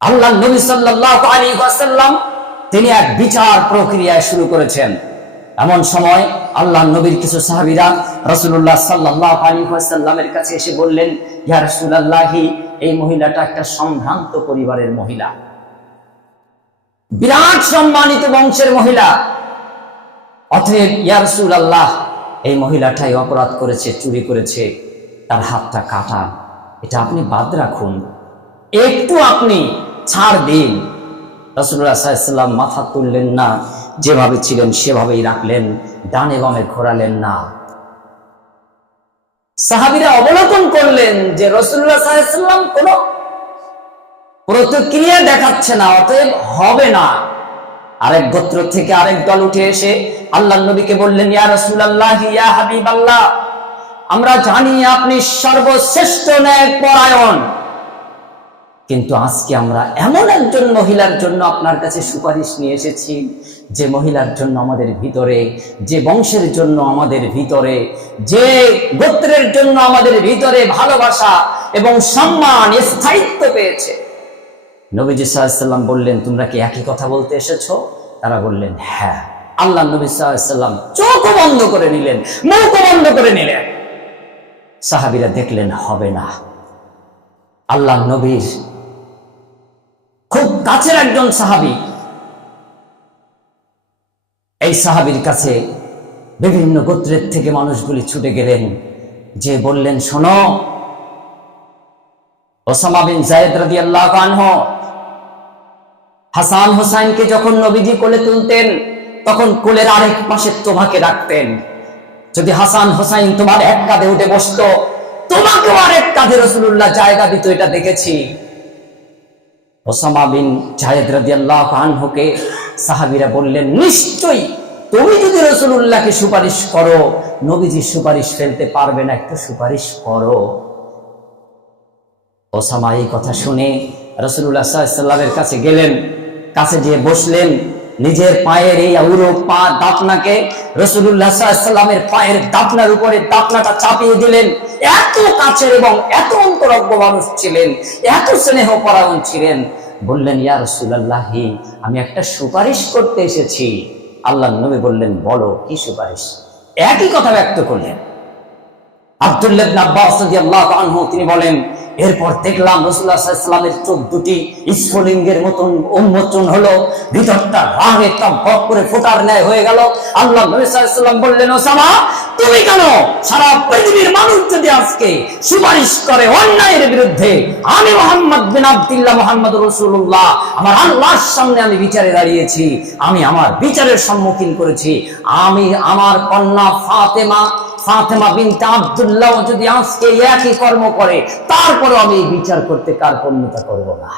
আল্লাহ নবী সাল্লাল্লাহু আলাইহি ওয়াসাল্লাম তিনি এক বিচার প্রক্রিয়া শুরু করেছেন। এমন সময় আল্লাহ নবীর কিছু সাহাবীরা রাসূলুল্লাহ সাল্লাল্লাহু আলাইহি ওয়াসাল্লামের কাছে এসে বললেন, ইয়া রাসূলুল্লাহ, এই মহিলাটা একটা সম্ভ্রান্ত পরিবারের মহিলা, বিরাট সম্মানিত বংশের মহিলা, অতএব ইয়া রাসূলুল্লাহ, এই মহিলাটাই অপরাধ করেছে, চুরি করেছে, তার হাতটা কাটা, এটা আপনি বাদ রাখুন, একটু আপনি ছাড় দিন। রাসূলুল্লাহ সাল্লাল্লাহু আলাইহি ওয়াসাল্লাম মাথা তুললেন না, যেভাবে ছিলেন সেভাবেই রাখলেন, ডানে বামে ঘোরালেন না। সাহাবীরা অবলোকন করলেন যে রাসূলুল্লাহ সাল্লাল্লাহু আলাইহি ওয়াসাল্লাম কোনো প্রতিক্রিয়া দেখাচ্ছে না, অতএব হবে না। আরেক গোত্র থেকে আরেক দল উঠে এসে আল্লাহর নবীকে বললেন, ইয়া রাসূলুল্লাহ, ইয়া হাবিবাল্লাহ, আমরা জানি আপনি সর্বশ্রেষ্ঠ ন্যায়পরায়ণ, কিন্তু আজকে আমরা এমন একজন মহিলার জন্য আপনার কাছে সুপারিশ নিয়ে এসেছি, যে মহিলার জন্য আমাদের ভিতরে, যে বংশের জন্য আমাদের ভিতরে, যে গোত্রের জন্য আমাদের ভিতরে ভালোবাসা এবং সম্মান স্থায়িত্ব পেয়েছে। নবীজি সাল্লাল্লাহু আলাইহি ওয়াসাল্লাম বললেন, তোমরা কি একই কথা বলতে এসেছো? তারা বললেন হ্যাঁ। আল্লাহ নবী সাল্লাল্লাহু আলাইহি ওয়াসাল্লাম চোখ বন্ধ করে নিলেন, মুখ বন্ধ করে নিলেন। সাহাবীরা দেখলেন হবে না। আল্লাহ নবীর খুব কাছের একজন সাহাবী, এই সাহাবীর কাছে বিভিন্ন গোত্রের থেকে মানুষগুলি ছুটে গেলেন, যে বললেন, শোনো, ওসামা বিন যায়েদ রাদিয়াল্লাহু আনহু হাসান হোসাইনকে যখন নবীজি কোলে তুলতেন, তখন কোলের আরেক পাশে তোমাকে রাখতেন। যদি হাসান হোসাইন তোমার এক কাঁধে উঠে বসতো, তোমাকেও আরেক কাঁধে রাসূলুল্লাহ জায়গা দিত, এটা দেখেছি। ওসামা বিন যায়েদ রাদিয়াল্লাহু আনহুকে সাহাবীরা বললেন, নিশ্চয়ই তুমি যদি রাসূলুল্লাহকে সুপারিশ করো, নবীজি সুপারিশ ফেলতে পারবে না, একটু সুপারিশ করো। ওসামা এই কথা শুনে রাসূলুল্লাহ সাল্লাল্লাহু আলাইহি ওয়াসাল্লামের কাছে গেলেন, কাছে গিয়ে বসলেন, নিজের পায়ের এই উরু পা দাপনাকে রাসূলুল্লাহ সাল্লাল্লাহু আলাইহি ওয়াসাল্লামের পায়ের দাপনার উপরে দাপনাটা চাপিয়ে দিলেন। এত কাছের এবং এত অন্তরঙ্গ মানুষ ছিলেন, এত স্নেহপরায়ণ ছিলেন। বললেন, ইয়া রাসূলুল্লাহ, আমি একটা সুপারিশ করতে এসেছি। আল্লাহর নবী বললেন, বলো, কি সুপারিশ? একই কথা ব্যক্ত করলেন। আব্দুল্লাহ ইবনে আব্বাস রাদিয়াল্লাহু আনহু তিনি বলেন, এরপর দেখলাম রাসূলুল্লাহ সাল্লাল্লাহু আলাইহি ওয়াসাল্লামের চোখ দুটি স্ফুলিঙ্গের মতন উন্মোচন হলো, ভিতরটা রাগে টকবক করে ফোটার ন্যায় হয়ে গেল। আল্লাহ নবী সাল্লাল্লাহু আলাইহি ওয়াসাল্লাম বললেন, ওসামা, তুমি কেন? সারা পৃথিবীর মানুষ যদি আজকে সুপারিশ করে অন্যায়ের বিরুদ্ধে, আমি মুহাম্মদ বিন আব্দুল্লাহ, মুহাম্মদুর রাসূলুল্লাহ, আমার আল্লাহর সামনে আমি বিচারে দাঁড়িয়েছি, আমি আমার বিচারের সম্মুখীন করেছি। আমি আমার কন্যা ফাতেমা বিনতে আব্দুল্লাহ যদি আজকে একই কর্ম করে, তারপরে আমি বিচার করতে কার্পণ্যতা করব না।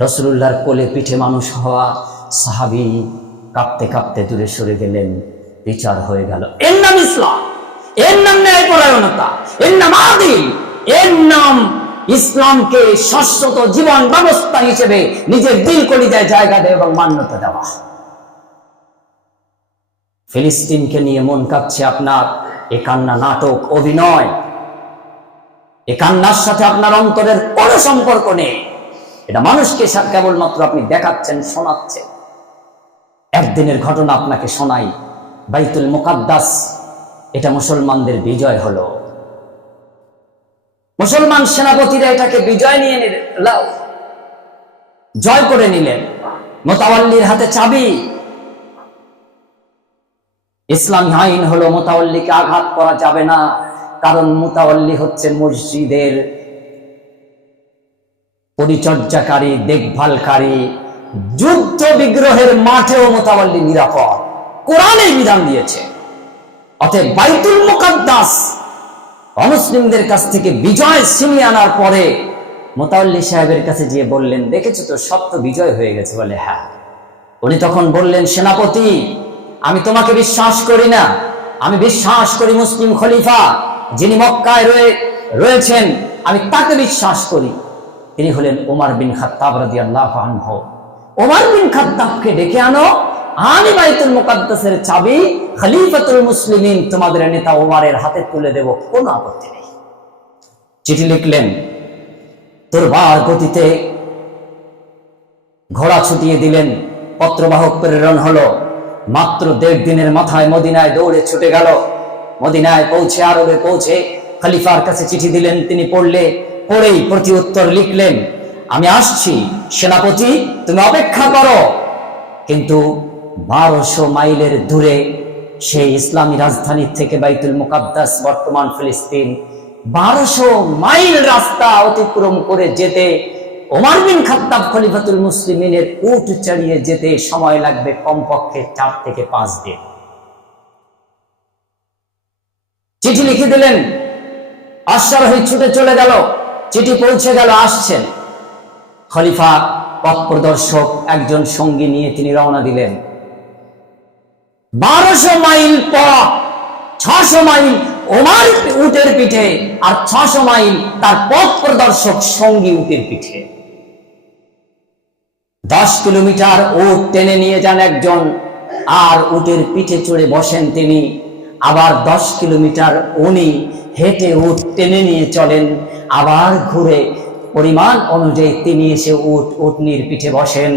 রাসূলুল্লাহর কোলে পিঠে মানুষ হওয়া সাহাবী কাঁপতে কাঁপতে দূরে সরে গেলেন। বিচার হয়ে গেল। এর নাম ইসলাম, এর নাম ন্যায়পরায়ণতা, এর নাম আদিল, এর নাম ইসলামকে শাশ্বত জীবন ব্যবস্থা হিসেবে নিজের দিল কলিজায় জায়গা দেওয়া এবং মান্যতা দেওয়া। ফিলিস্তিনকে নিয়ে মন কাঁপছে আপনার, এ কান্না নাটক, অভিনয়। এ কান্নার সাথে আপনার অন্তরের কোনো সম্পর্ক নেই। এটা মানুষকে কেবলমাত্র আপনি দেখাচ্ছেন, শোনাচ্ছেন। একদিনের ঘটনা আপনাকে শোনাই। বাইতুল মুকাদ্দাস, এটা মুসলমানদের বিজয় হলো। মুসলমান সেনাপতিরা এটাকে বিজয় নিয়ে জয় করে নিলেন। মুতাওয়াল্লির হাতে চাবি। ইসলামী আইন হলো মুতাওয়াল্লিকে আঘাত করা যাবে না, কারণ মুতাওয়াল্লি হচ্ছে মসজিদের পরিচর্যাকারী, দেখভালকারী। যুদ্ধ বিগ্রহের মাঠেও মুতাওয়াল্লি নিরাপদ, কোরআনে বিধান দিয়েছে। অতএব বাইতুল মুকাদ্দাস অমুসলিমদের কাছ থেকে বিজয় ছিনিয়ে আনার পরে মুতাওয়াল্লি সাহেবের কাছে গিয়ে বললেন, দেখেছো তো, সব তো বিজয় হয়ে গেছে। বলে হ্যাঁ। উনি তখন বললেন, সেনাপতি, আমি তোমাকে বিশ্বাস করি না, আমি বিশ্বাস করি মুসলিম খলিফা যিনি মক্কায় রয়েছেন, আমি তাকে বিশ্বাস করি। তিনি হলেন ওমর বিন খাত্তাব রাদিয়াল্লাহু আনহু। ওমর বিন খাত্তাবকে ডেকে আনো, আমি বাইতুল মুকাদ্দাসের চাবি খলিফাতুল মুসলিমিন তোমাদের নেতা ওমরের হাতে তুলে দেব, কোনো আপত্তি নেই। চিঠি লিখলেন, দুর্বার গতিতে ঘোড়া ছুটিয়ে দিলেন, পত্রবাহক প্রেরণ হলো। মাত্র 1.5 দিনের মাথায় মদিনায় দৌড়ে ছুটে গেল। মদিনায় পৌঁছে, আরবে পৌঁছে খলিফার কাছে চিঠি দিলেন। তিনি পড়েই প্রতি উত্তর লিখলেন, আমি আসছি সেনাপতি, তুমি অপেক্ষা করো। কিন্তু 1200 মাইলের দূরে সেই ইসলামী রাজধানী থেকে বাইতুল মুকাদ্দাস, বর্তমান ফিলিস্তিন, 1200 মাইল রাস্তা অতিক্রম করে যেতে ওমর বিন খাত্তাব খলিফাতুল মুসলিমিনের উট চালিয়ে যেতে সময় লাগবে কমপক্ষে 4 থেকে 5 দিন। চিঠি লিখে দিলেন, অশ্বারোহী ছুটে চলে গেল, চিঠি পৌঁছে গেল, আসছেন। খলিফা পথ প্রদর্শক একজন সঙ্গী নিয়ে তিনি রওনা দিলেন। 1200 মাইল পথ, 600 মাইল ওমর উটের পিঠে, আর 600 মাইল তার পথ প্রদর্শক সঙ্গী উটের পিঠে। 10 কিলোমিটার উট টেনে নিয়ে যান একজন, আর উটের পিঠে চড়ে বসেন তিনি। আবার 10 কিলোমিটার উনি হেঁটে উট টেনে নিয়ে চলেন, আবার ঘুরে পরিমাণ অনুযায়ী তিনি এসে উটনির পিঠে বসেন।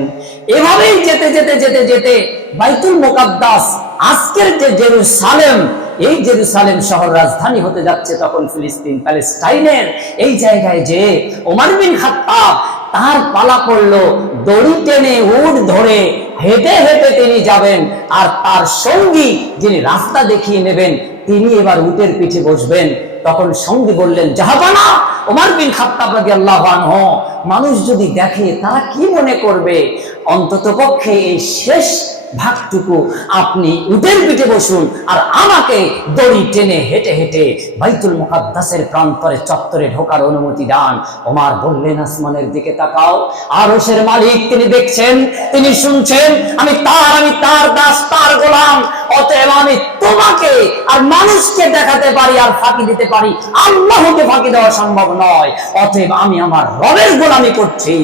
এভাবেই যেতে যেতে যেতে যেতে বাইতুল মুকাদ্দাস, আজকের যে জেরুসালেম, এই জেরুসালেম শহর রাজধানী হতে যাচ্ছে তখন ফিলিস্তিন, প্যালেস্টাইনের এই জায়গায় যে ওমর বিন খাত্তাব তার পালা পড়লো, দড়ি টেনে উট ধরে হেঁটে হেঁটে তিনি যাবেন, আর তার সঙ্গী যিনি রাস্তা দেখিয়ে নেবেন তিনি এবার উটের পিঠে বসবেন। তখন সঙ্গী বললেন, জাহাবানা ওমর বিন খাত্তাব রাদিয়াল্লাহু আনহু, মানুষ যদি দেখে তারা কি মনে করবে? অন্ততপক্ষে এই শেষ ভাগটুকু আপনি উটের পিঠে বসুন, আর আমাকে দড়ি টেনে হেঁটে হেঁটে বাইতুল মুকাদ্দাসের প্রান্তরে চত্বরে ঢোকার অনুমতি দান। ওমর বললেন, আসমানের দিকে তাকাও, আরশের মালিক তিনি দেখছেন, তিনি শুনছেন, আমি তার দাস, তার গোলাম। অতএব আমি তোমাকে আর মানুষকে দেখাতে পারি আর ফাঁকি দিতে পারি, আল্লাহকে ফাঁকি দেওয়া সম্ভব নয়। অতএব আমি আমার রবের গোলামি করছি।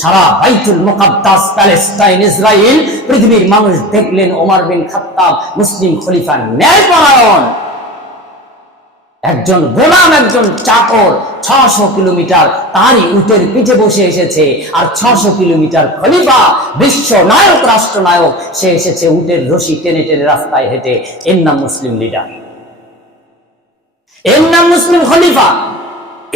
সারা বাইতুল মুকাদ্দাস, প্যালেস্টাইন, ইসরায়েল, পৃথিবীর মানুষ দেখলেন ওমর বিন খাত্তাব মুসলিম খলিফা ন্যায়পরায়ণ, একজন গোলাম, একজন চাকর 600 কিলোমিটার তারই উটের পিঠে বসে এসেছে, আর 600 কিলোমিটার খলিফা, বিশ্ব নায়ক, রাষ্ট্রনায়ক, সে এসেছে উটের রশি টেনে টেনে রাস্তায় হেঁটে। এর নাম মুসলিম লিডার, এর নাম মুসলিম খলিফা।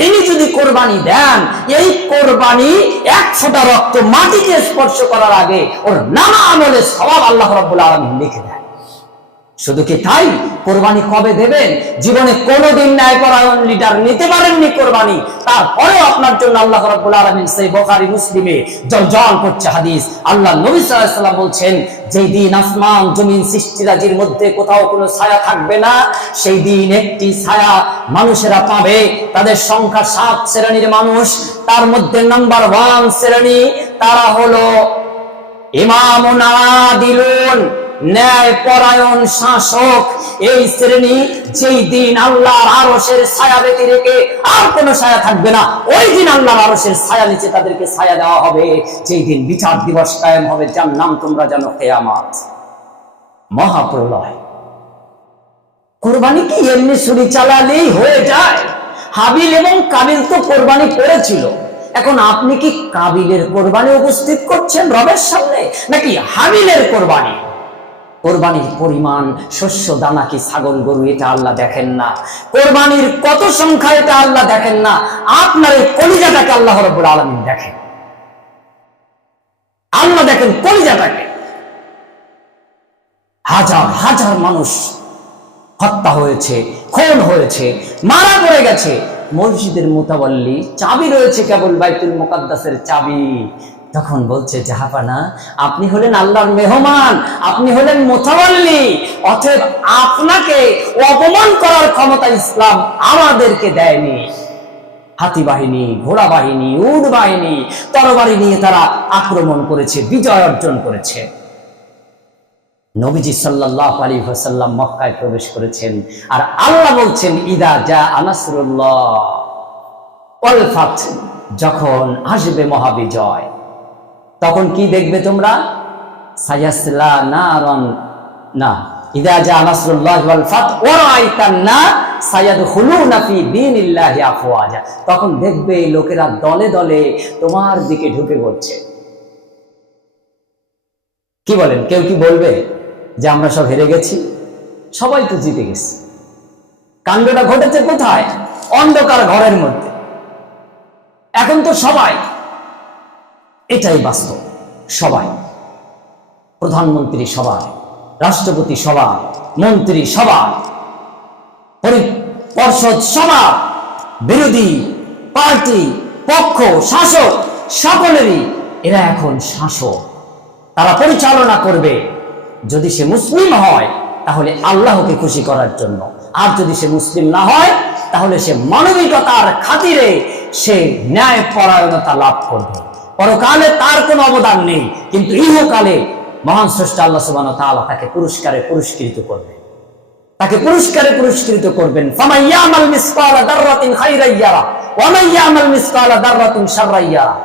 ইনি যদি কোরবানি দেন, এই কোরবানি 1 ফোঁটা রক্ত মাটিকে স্পর্শ করার আগে ওর নানা আমলের সওয়াব আল্লাহ রাব্বুল আলামিন লিখে দেন। শুধু কি তাই, কোরবানি কবে দেবেন? জীবনে কোনোদিন ন্যায়পরায়ণ লিডার নিতে পারেননি কোরবানি, তারপরেও আপনার জন্য আল্লাহ রাব্বুল আলামিন সেই বুখারী মুসলিমে জলজল করছে হাদিস। আল্লাহ নবী সাল্লাল্লাহু আলাইহি ওয়াসাল্লাম বলছেন, যেই দিন আসমান জমিন সৃষ্টিরাজির মধ্যে কোথাও কোনো ছায়া থাকবে না, সেই দিন একটি ছায়া মানুষেরা পাবে। তাদের সংখ্যা 7 শ্রেণীর মানুষ। তার মধ্যে নাম্বার 1 শ্রেণী, তারা হলো ইমামুন আদিলুন, ন্যায় পরায়ণ শাসক। এই শ্রেণী যেই দিন আল্লাহর আরশের ছায়া ব্যতি রেখে আর কোনো ছায়া থাকবে না, ওই দিন আল্লাহর আরশের ছায়া নিচে তাদেরকে ছায়া দেওয়া হবে। যেই দিন বিচার দিবস কায়েম হবে, যার নাম তোমরা জানো কিয়ামত, মহাপ্রলয়। কোরবানি কি এমনি ছুরি চালালেই হয়ে যায়? হাবিল এবং কাবিল তো কোরবানি করেছিল, এখন আপনি কি কাবিলের কোরবানি উপস্থিত করছেন রবের সামনে, নাকি হাবিলের কোরবানি? কোরবানির পরিমাণ, শস্য দানা কি ছাগল গরু, এটা আল্লাহ দেখেন না। কোরবানির কত সংখ্যা, এটা আল্লাহ দেখেন না। আপনার এই কলিজাটাকে আল্লাহ রাব্বুল আলামিন দেখেন। আল্লাহ দেখেন কলিজাটাকে। হাজার হাজার মানুষ হত্যা হয়েছে, খুন হয়েছে, মারা পড়ে গেছে। মসজিদের মুতাওয়াল্লি, চাবি রয়েছে কেবল বাইতুল মুকাদ্দাসের চাবি। তখন বলছে, জাহাপানা, আপনি হলেন আল্লাহর মেহমান, আপনি হলেন মুতাওয়াল্লি, অতএব আপনাকে অপমান করার ক্ষমতা ইসলাম আমাদেরকে দেয়নি। হাতি বাহিনী, ঘোড়া বাহিনী, উট বাহিনী, তরবারি নিয়ে তারা আক্রমণ করেছে, বিজয় অর্জন করেছে। নবীজি সাল্লাল্লাহু আলাইহি ওয়াসাল্লাম মক্কায় প্রবেশ করেছেন, আর আল্লাহ বলছেন, ইদা জা নাসরুল্লাহ ওয়াল ফাত, যখন আসবে মহাবিজয়, তখন কি দেখবে তোমরা? সায়াসলা নারান, না, ইদা জা নাসরুল্লাহ ওয়াল ফাত ওয়া রাআইতান সায়াদখুলুনা ফি দীনিল্লাহি আফওয়াজা, তখন দেখবে লোকেরা দলে দলে তোমার দিকে ঢুকে পড়ছে। কি বলেন, কেউ কি বলবে যে আমরা সব হেরে গেছি? সবাই তো জিতে গেছে। কাণ্ডটা ঘটেছে কোথায়? অন্ধকার ঘরের মধ্যে। এখন তো সবাই, এটাই বাস্তব, সবাই, প্রধানমন্ত্রী সবাই, রাষ্ট্রপতি সভা, মন্ত্রী সভা, পরিষদ সভা, বিরোধী পার্টি পক্ষ, শাসক, সকলেরই এরা এখন শাসক। তারা পরিচালনা করবে। যদি সে মুসলিম হয় তাহলে আল্লাহকে খুশি করার জন্য, আর যদি সে মুসলিম না হয় তাহলে সে মানবিকতার খাতিরে সে ন্যায় পরায়ণতা লাভ করবে। পরকালে তার কোনো অবদান নেই, কিন্তু ইহকালে মহান স্রষ্টা আল্লাহ সুবহানাহু ওয়া তাআলা তাকে পুরস্কারে পুরস্কৃত করবে, তাকে পুরস্কারে পুরস্কৃত করবেন। ফামাইয়ামাল মিসকালা দাররাতিন খাইরান ইয়ারা ওয়া মাইয়ামাল মিসকালা দাররাতিন শাররান ইয়ারা।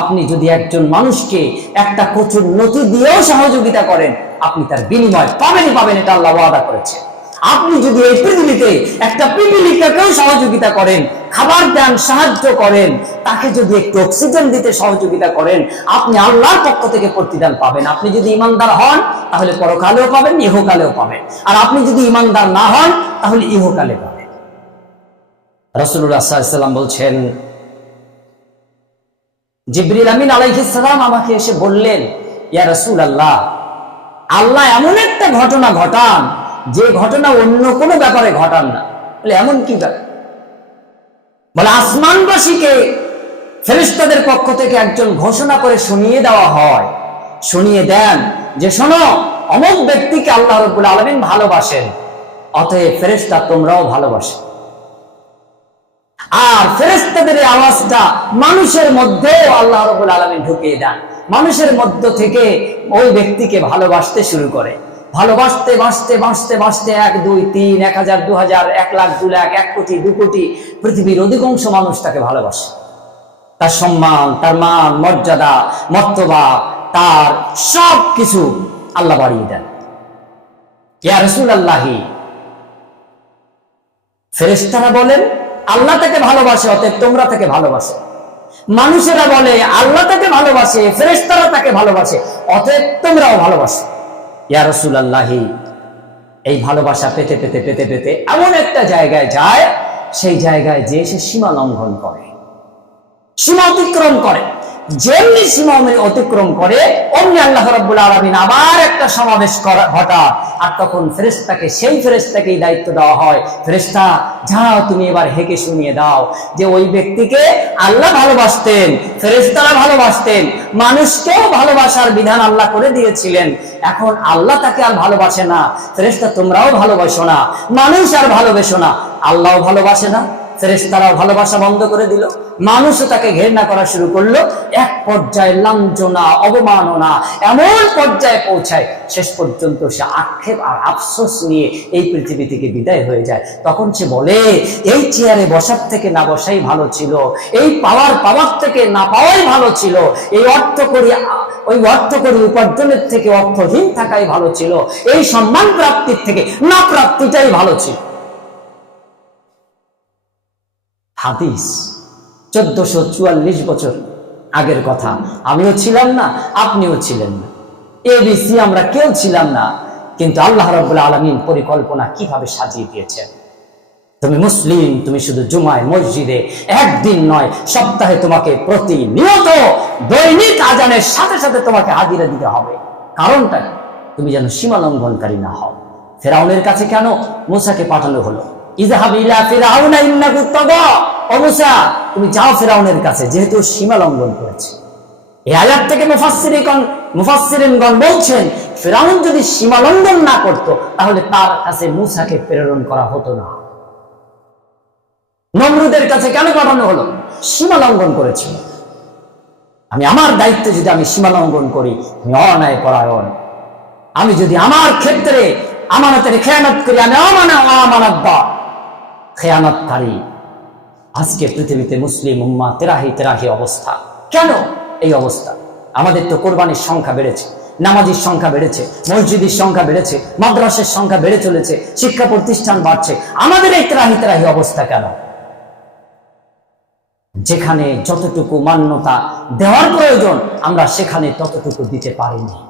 আপনি যদি একজন মানুষকে একটা কচুর নতি দিয়েও সহযোগিতা করেন, আপনি তার বিনিময় পাবেন, এটা আল্লাহ ওয়াদা করেছে। আপনি যদি এই পৃথিবীতে একটা পিপিলিকাকেও সহযোগিতা করেন, খাবার দেন, সাহায্য করেন, তাকে যদি একটু অক্সিজেন দিতে সহযোগিতা করেন, আপনি আল্লাহর পক্ষ থেকে প্রতিদান পাবেন। আপনি যদি ইমানদার হন তাহলে পরকালেও পাবেন, ইহকালেও পাবেন। আর আপনি যদি ইমানদার না হন তাহলে ইহকালে পাবেন। রাসূলুল্লাহ সাল্লাল্লাহু আলাইহি ওয়াসাল্লাম বলছেন, জিবরিল আমিন আলাইহিস সালাম আমাকে এসে বললেন, ইয়া রাসূলুল্লাহ, আল্লাহ এমন একটা ঘটনা ঘটান যে ঘটনা অন্য কোনো ব্যাপারে ঘটান না। বলে এমন কি ব্যাপার? বলে আসমানবাসীকে ফেরেশতাদের পক্ষ থেকে একজন ঘোষণা করে শুনিয়ে দেওয়া হয়, শুনিয়ে দেন যে শোনো, অমুক ব্যক্তিকে আল্লাহ রাব্বুল আলামিন ভালোবাসেন, অতএব ফেরেশতা তোমরাও ভালোবাসো। আর ফেরেশতাদের আওয়াজটা মানুষের মধ্যেও আল্লাহ রাব্বুল আলামিন ঢুকিয়ে দেন। মানুষের মধ্য থেকে ওই ব্যক্তিকে ভালোবাসতে শুরু করে। ভালোবাসতে বাসতে বাসতে বাসতে 1, 2, 3, 1000, 2000, 1 লাখ, 2 লাখ, 1 কোটি, 2 কোটি, পৃথিবীর অধিকাংশ মানুষ তাকে ভালোবাসে। তার সম্মান, তার মান, মর্যাদা, মর্তবা, তার সব কিছু আল্লাহ বাড়িয়ে দেন। ইয়া রাসূলুল্লাহি, ফেরেশতারা বলেন আল্লাহ তাকে ভালোবাসে, অতএব তোমরা তাকে ভালোবাসো। মানুষেরা বলে আল্লাহ তাকে ভালোবাসে, ফেরেশতারা তাকে ভালোবাসে, অতএব তোমরাও ভালোবাসো। ইয়া রাসূলুল্লাহি, এই ভালোবাসা পেতে পেতে পেতে পেতে এমন একটা জায়গায় যায়, সেই জায়গায় যে সে সীমা লঙ্ঘন করে, সীমা অতিক্রম করে। যেমনি সীমা অতিক্রম করে অমনি আল্লাহ রাব্বুল আলামিন আবার একটা সমাবেশ ঘটায়। আর তখন ফেরেশতাকে, সেই ফেরেশতাকেই দায়িত্ব দেওয়া হয়, ফেরেশতা যাও তুমি এবার হেঁকে শুনিয়ে দাও যে ওই ব্যক্তিকে আল্লাহ ভালোবাসতেন, ফেরেশতারা ভালোবাসতেন, মানুষকেও ভালোবাসার বিধান আল্লাহ করে দিয়েছিলেন। এখন আল্লাহ তাকে আর ভালোবাসে না, ফেরেশতা তোমরাও ভালোবাসো না, মানুষ আর ভালোবাসো না, আল্লাহও ভালোবাসে না, ফেরেশতারাও ভালোবাসা বন্ধ করে দিল, মানুষও তাকে ঘৃণা করা শুরু করলো। এক পর্যায়ে লাঞ্ছনা, অবমাননা এমন পর্যায়ে পৌঁছায়, শেষ পর্যন্ত সে আক্ষেপ আর আফসোস নিয়ে এই পৃথিবী থেকে বিদায় হয়ে যায়। তখন সে বলে, এই চেয়ারে বসার থেকে না বসাই ভালো ছিল, এই পাওয়ার থেকে না পাওয়াই ভালো ছিল, এই অর্থ করি উপার্জনের থেকে অর্থহীন থাকাই ভালো ছিল, এই সম্মান প্রাপ্তির থেকে না প্রাপ্তিটাই ভালো ছিল। হাদিস 1444 বছর আগের কথা। আমিও ছিলাম না, আপনিও ছিলেন না, এবিসি আমরা কেউ ছিলাম না, কিন্তু আল্লাহ রাব্বুল আলামিন পরিকল্পনা কিভাবে সাজিয়ে দিয়েছেন। তুমি মুসলিম, তুমি শুধু জুমায় মসজিদে একদিন নয়, সপ্তাহে তোমাকে প্রতিনিয়ত দৈনিক আজানের সাথে সাথে তোমাকে হাজিরা দিতে হবে। কারণটা তুমি যেন সীমা লঙ্ঘনকারী না হও। ফেরাউনের কাছে কেন মুসাকে পাঠানো হলো? ইযহাব ইলা ফিরআউনা ইন্নাহু তাগা, ও মুসা তুমি যাও ফেরাউনের কাছে, যেহেতু সীমা লঙ্ঘন করেছে। এই আয়াত থেকে মুফাসসিরিনগণ বলছেন, ফেরাউন যদি সীমা লঙ্ঘন না করত তাহলে তার কাছে মুসাকে প্রেরণ করা হতো না। নমরুদের কাছে কেন পাঠানো হলো? সীমা লঙ্ঘন করেছিল। আমি আমার দায়িত্বে যদি আমি সীমা লঙ্ঘন করি, আমি অন্যায় পরায়ণ। আমি যদি আমার ক্ষেত্রে আমানতের খেয়ানত করি, আমি আমানতদার, খেয়ানতকারী। আজকে পৃথিবীতে মুসলিম উম্মাহ তেরাহি অবস্থা। কেন এই অবস্থা? আমাদের তো কোরবানির সংখ্যা বেড়েছে, নামাজির সংখ্যা বেড়েছে, মসজিদের সংখ্যা বেড়েছে, মাদ্রাসার সংখ্যা বেড়ে চলেছে, শিক্ষা প্রতিষ্ঠান বাড়ছে, আমাদের এই ত্রাহি ত্রাহি অবস্থা কেন? যেখানে যতটুকু মান্যতা দেওয়ার প্রয়োজন আমরা সেখানে ততটুকু দিতে পারিনি।